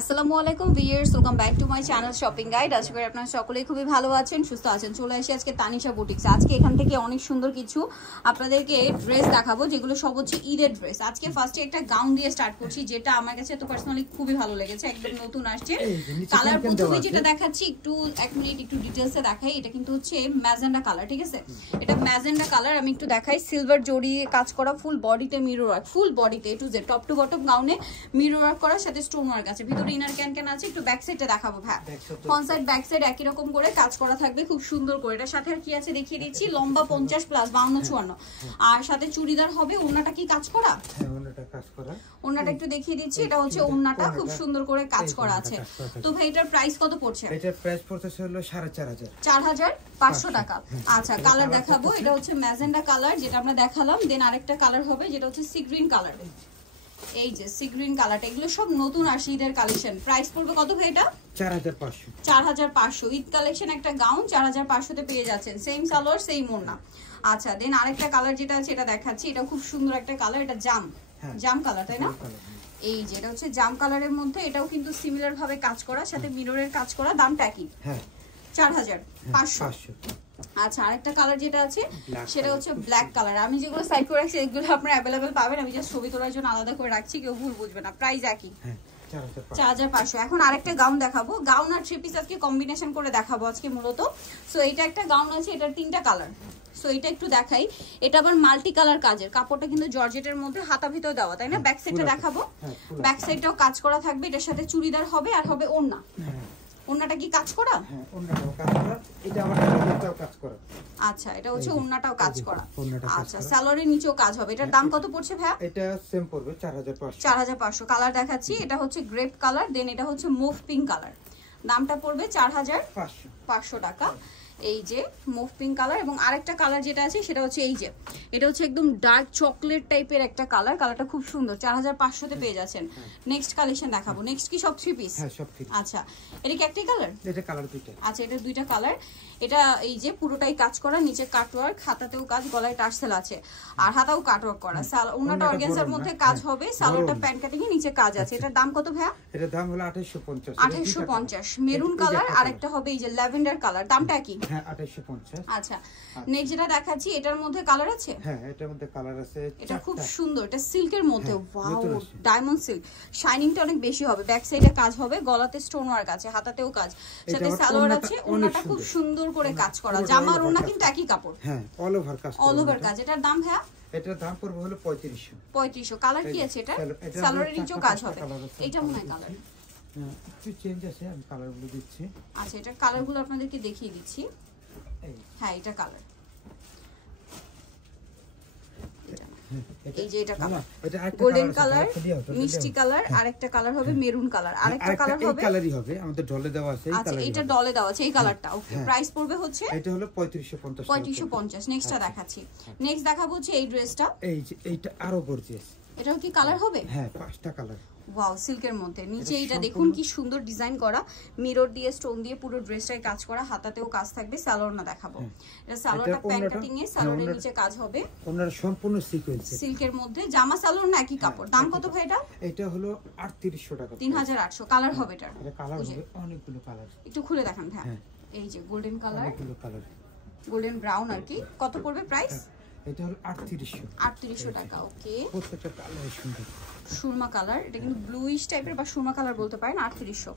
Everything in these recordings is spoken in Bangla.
আসসালামু আলাইকুম viewers, welcome back to my channel shopping guide. আশা করি আপনারা সকলেই খুবই ভালো আছেন, সুস্থ আছেন। চলে আসি আজকে তানিশা বুটিক্স। আজকে এখান থেকে অনেক সুন্দর কিছু আপনাদেরকে ড্রেস দেখাবো, যেগুলো সব হচ্ছে ঈদের ড্রেস। আজকে ফার্স্টে একটা গাউন দিয়ে স্টার্ট করছি, যেটা আমার কাছে তো পার্সোনালি খুবই ভালো লেগেছে, একদম নতুন আসছে। কালার প্রথমে যেটা দেখাচ্ছি, একটু এক মিনিট একটু ডিটেলসে দেখাই। এটা কিন্তু হচ্ছে ম্যাজেন্ডা কালার, ঠিক আছে? এটা ম্যাজেন্ডা কালার। আমি একটু দেখাই, সিলভার জড়ি কাজ করা, ফুল বডিতে মিরর ওয়ার্ক, ফুল বডিতে A to Z, top to bottom গাউনে মিরর ওয়ার্ক করার সাথে স্টোন ওয়ার্ক আছে। ভিতরে ইনার ক্যান আছে। একটু ব্যাক সাইডটা দেখাবো ভাই। ফ্রন্ট সাইড ব্যাক সাইড একই রকম করে কাজ করা থাকবে, খুব সুন্দর করে। এটার সাথে আর কি আছে দেখিয়ে দিচ্ছি। লম্বা 50 প্লাস 52-54, আর সাথে চুড়িদার হবে। ওন্নাটা কি কাজ করা? হ্যাঁ, ওন্নাটা কাজ করা। ওন্নাটা একটু দেখিয়ে দিচ্ছি। এটা হচ্ছে ওন্নাটা খুব সুন্দর করে কাজ করা আছে। তো ভাই এটার প্রাইস কত পড়ছে? এটার প্রাইস পড়ছে হলো 4500, 4500 টাকা। আচ্ছা, কালার দেখাবো। এটা হচ্ছে ম্যাজেন্ডা কালার, যেটা আমরা দেখালাম। দেন আরেকটা কালার হবে, যেটা হচ্ছে সি গ্রিন কালার। এই যে সি গ্রিন কালারটা, এগুলো সব নতুন আসে ঈদের কালেকশন। প্রাইস পড়বে কত ভাই এটা? 4500। 4500 ঈদ কালেকশন একটা গাউন 4500 তে পেয়ে যাচ্ছেন। সেম সালোয়ার সেম ওড়না। আচ্ছা, দেন আরেকটা কালার যেটা আছে এটা দেখাচ্ছি। এটা খুব সুন্দর একটা কালার, এটা জাম কালার, তাই না? এই যে এটা হচ্ছে জাম কালারের মধ্যে, এটাও কিন্তু সিমিলার ভাবে কাজ করা, সাথে মিররের কাজ করা। দামটা কি? হ্যাঁ, 4500। আচ্ছা, আরেকটা কালার যেটা আছে সেটা হচ্ছে ব্ল্যাক কালার। আমি যেগুলো সাইড করে রাখছি এগুলো আপনারা অ্যাভেলেবেল পাবেন। আমি জাস্ট ছবি তোলার জন্য আলাদা করে রাখছি, কেউ ভুল বুঝবে না। প্রাইস একই, 4500। এখন আরেকটা গাউন দেখাবো। গাউন আর থ্রি পিস আজকে কম্বিনেশন করে দেখাবো আজকে মূলত। সো এটা একটা গাউন আছে, এটার 3টা কালার। সো এটা একটু দেখাই। এটা আবার মাল্টি কালার কাজের, কাপড়টা কিন্তু জর্জেটের মধ্যে, হাতা ভিতর দেওয়া, তাই না? ব্যাক সাইডটা দেখাবো। ব্যাক সাইডটাও কাজ করা থাকবে। এটার সাথে চুড়িদার হবে, আর হবে ওড়না। ওড়নাটা কি কাজ করা? হ্যাঁ, ওড়নাটাও কাজ করা। এটা আবার ওড়নাটাও কাজ করা। আচ্ছা, এটা হচ্ছে ওড়নাটাও কাজ করা। আচ্ছা, সালোয়ারের নিচেও কাজ হবে। এটার দাম কত পড়ছে ভাই? এটা সেম পড়বে 4500। 4500। কালার দেখাচ্ছি। এটা হচ্ছে গ্রেপ কালার, দেন এটা হচ্ছে মুভ পিঙ্ক কালার। দামটা পড়বে 4500 টাকা। এই যে মুভ পিঙ্ক কালার। এবং আরেকটা কালার যেটা আছে সেটা হচ্ছে এই যে, এটা হচ্ছে একদম ডার্ক চকলেট টাইপের একটা কালার। কালারটা খুব সুন্দর, 4500 তে পেয়ে যাচ্ছেন। নেক্সট কালেকশন দেখাবো। নেক্সট কি সব থ্রি পিস? হ্যাঁ, সব থ্রি। আচ্ছা, এটা কি একটাই কালার? এটা কালার দুইটা। আচ্ছা, এটা দুইটা কালার। এটা এই যে পুরোটাই কাজ করা, নিচে কাটওয়ার্ক, হাতাতেও কাজ, গলায় টার্সেল আছে, আর হাতাও কাটওয়ার্ক করা। ওনাটা অর্গানজার মধ্যে কাজ হবে। সালোয়ারটা প্যান্ট কাটিং এর নিচে কাজ আছে। এটার দাম কত ভাইয়া? এটার দাম হলো 2850। 2850। মেরুন কালার, আরেকটা হবে এই যে ল্যাভেন্ডার কালার। দামটা কি? হ্যাঁ, 2850। আচ্ছা, নেক্সট যেটা দেখাচ্ছি, এটার মধ্যে কালার আছে। হ্যাঁ, এটার মধ্যে কালার আছে। এটা খুব সুন্দর, এটা সিল্কের মধ্যে। Wow, diamond silk. শাইনিংটা অনেক বেশি হবে। ব্যাক সাইডে কাজ হবে, গলাতে স্টোন ওয়ার্ক আছে, হাতাতেও কাজ, সাথে সালোয়ার আছে। ওড়নাটা খুব সুন্দর করে কাজ করা। জামার ওড়না কিন্তু একই কাপড়। হ্যাঁ, অল ওভার কাজ। অল ওভার কাজ। এটার দাম ভাইয়া? এটার দাম পড়বে হলো 3500। 3500। কালার কি আছে এটা? সালোয়ারের নিচেও কাজ হবে। এটা মনে হয় কালার একটু চেঞ্জ আছে, আমি কালারগুলো দিচ্ছি। আচ্ছা, এটা কালারগুলো আপনাদেরকে দেখিয়ে দিচ্ছি। হ্যাঁ, এটা কালার। এই যে এটা কালার, গোল্ডেন কালার, মিষ্টি কালার, আরেকটা কালার হবে মেরুন কালার, আরেকটা কালার হবে এই কালারই হবে, আমাদের ডলে দেওয়া আছে। আচ্ছা, এটা ডলে দেওয়া আছে এই কালারটা। ওকে, প্রাইস পড়বে হচ্ছে এটা হলো 3550। 3550। নেক্সটটা দেখাচ্ছি। নেক্সট দেখাবো হচ্ছে এই ড্রেসটা। এই যে এইটা আরো গর্জিয়াস। এটাও কি কালার হবে? হ্যাঁ, 5টা কালার। ওয়াও, সিল্কের মধ্যে। নিচে এটা দেখুন কি সুন্দর ডিজাইন করা, মিরর দিয়ে স্টোন দিয়ে পুরো ড্রেসটাই কাজ করা, হাতাতেও কাজ থাকবে। সালোয়ার না দেখাবো। এটা সালোয়ারটা প্যান্ট কাটিং এ, সালোয়ারের নিচে কাজ হবে। ওনার সম্পূর্ণ সিকোয়েন্স সিল্কের মধ্যে। জামা সালোয়ার না একই কাপড়। দাম কত ভাই এটা? এটা হলো 3800 টাকা। 3800। কালার হবে এটা? এটা কালার হবে অনেকগুলো কালার। একটু খুলে দেখান ভাই। এই যে গোল্ডেন কালার, অনেকগুলো কালার, গোল্ডেন ব্রাউন আর কি। কত পড়বে প্রাইস? এটা হলো 3800। 3800 টাকা। ওকে, প্রত্যেকটা কালার সুন্দর। সুরমা কালার, এটা কিন্তু ব্লুইশ টাইপের বা সুরমা কালার বলতে পারেন। 3800।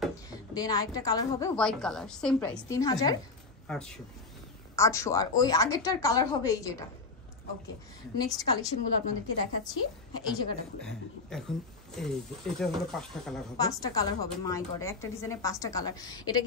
দেন আরেকটা কালার হবে হোয়াইট কালার, সেম প্রাইস 3800। আর ওই আগেরটার কালার হবে এই যেটা। ওকে, নেক্সট কালেকশন গুলো আপনাদেরকে দেখাচ্ছি। এই জায়গাটা এখন এই যে এটা হলো 5টা কালার হবে। 5টা কালার হবে। মাই গড, একটা ডিজাইনে 5টা কালার। এটা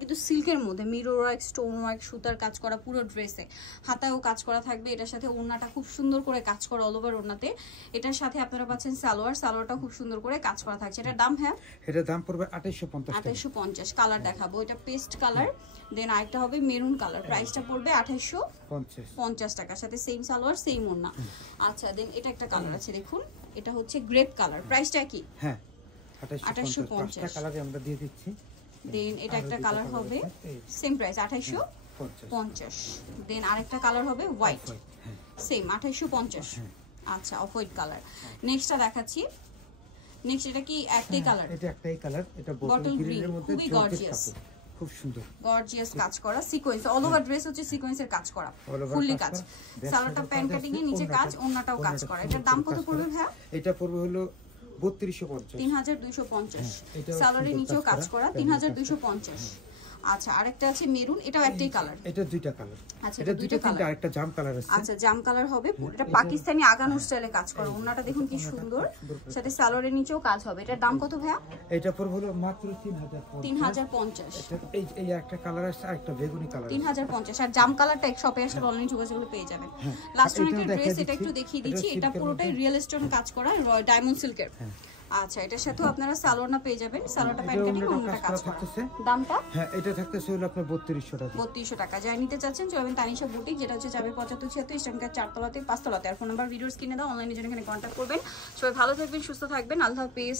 কিন্তু সিল্কের মধ্যে মিরর ওয়ার্ক, স্টোন ওয়ার্ক, সুতার কাজ করা পুরো ড্রেসে, হাতায়ও কাজ করা থাকবে। এটার সাথে ওড়নাটা খুব সুন্দর করে কাজ করা, অল ওভার ওড়নাতে। এটার সাথে আপনারা পাচ্ছেন সালোয়ারটা খুব সুন্দর করে কাজ করা থাকছে। এটার দাম হ্যাঁ, এটার দাম পড়বে 2850। 2850। কালার দেখাবো। এটা পেস্ট কালার, দেন আরেকটা হবে মেরুন কালার। প্রাইসটা পড়বে 2850 টাকা, সাথে সেম সালোয়ার সেম ওড়না। আচ্ছা, দেন এটা একটা কালার আছে দেখুন, এটা হচ্ছে গ্রেপ কালার। প্রাইসটা কি? হ্যাঁ, 2850 কালারে আমরা দিয়ে দিচ্ছি। দেন এটা একটা কালার হবে, সেম প্রাইস 2850। দেন আরেকটা কালার হবে হোয়াইট, সেম 2850। আচ্ছা, অফ হোয়াইট কালার। নেক্সটটা দেখাচ্ছি। নেক্সট এটা কি একটাই কালার? এটা একটাই কালার, এটা বটল গ্রিনের মধ্যে খুবই গর্জিয়াস, খুব সুন্দর গর্জিয়াস কাজ করা সিকোয়েন্স, অল ওভার ড্রেস হচ্ছে সিকোয়েন্সের কাজ করা, ফুললি কাজ। সালোয়ারটা প্যান্ট কাটিং এর নিচে কাজ, ওন্নাটাও কাজ করা। এটার দাম কত পড়বে ভাইয়া? এটা পড়বে হলো 3250, 3250। সালোয়ারের নিচেও কাজ করা, 3250। আচ্ছা, আরেকটা আছে মেরুন, এটাও একটাই কালার। এটা দুইটা কালার। আচ্ছা, এটা দুইটা কালার, আরেকটা জাম কালার আছে। আচ্ছা, জাম কালার হবে। এটা পাকিস্তানি আগানোর স্টাইলে কাজ করা, ওন্নাটা দেখুন কি সুন্দর, সাথে সালোয়ারের নিচেও কাজ হবে। এটার দাম কত ভাইয়া? এটা পড়বে হলো মাত্র 3050। এই একটা কালার আছে, আরেকটা বেগুনি কালার 3050। আর জাম কালারটা এক শপে আসলে অনলাইন যোগাযোগগুলো পেয়ে যাবেন। লাস্ট একটা ড্রেস, এটা একটু দেখিয়ে দিচ্ছি। এটা পুরোটাই রিয়েল স্টোন কাজ করা, ডায়মন্ড সিল্কের। আচ্ছা, এটার সাথেও আপনারা সালোয়ারটা পেয়ে যাবেন। সালোয়ারটা প্যান্ট কাটিং, ওন্নাটা কাজ করা। দামটা হ্যাঁ, এটা থাকতেছে হলো আপনার 3200 টাকা। 3200 টাকা। যাই নিতে চাচ্ছেন চলবেন তানিশা বুটিক, যেটা হচ্ছে 7576 ইস্টার্ন কার 4 তলাতে 5 তলাতে। আর ফোন নাম্বার ভিডিওস কিনে দাও, অনলাইনে জন্য এখানে কন্ট্যাক্ট করবেন। সবাই ভালো থাকবেন, সুস্থ থাকবেন, আল্লাহ হাফেজ।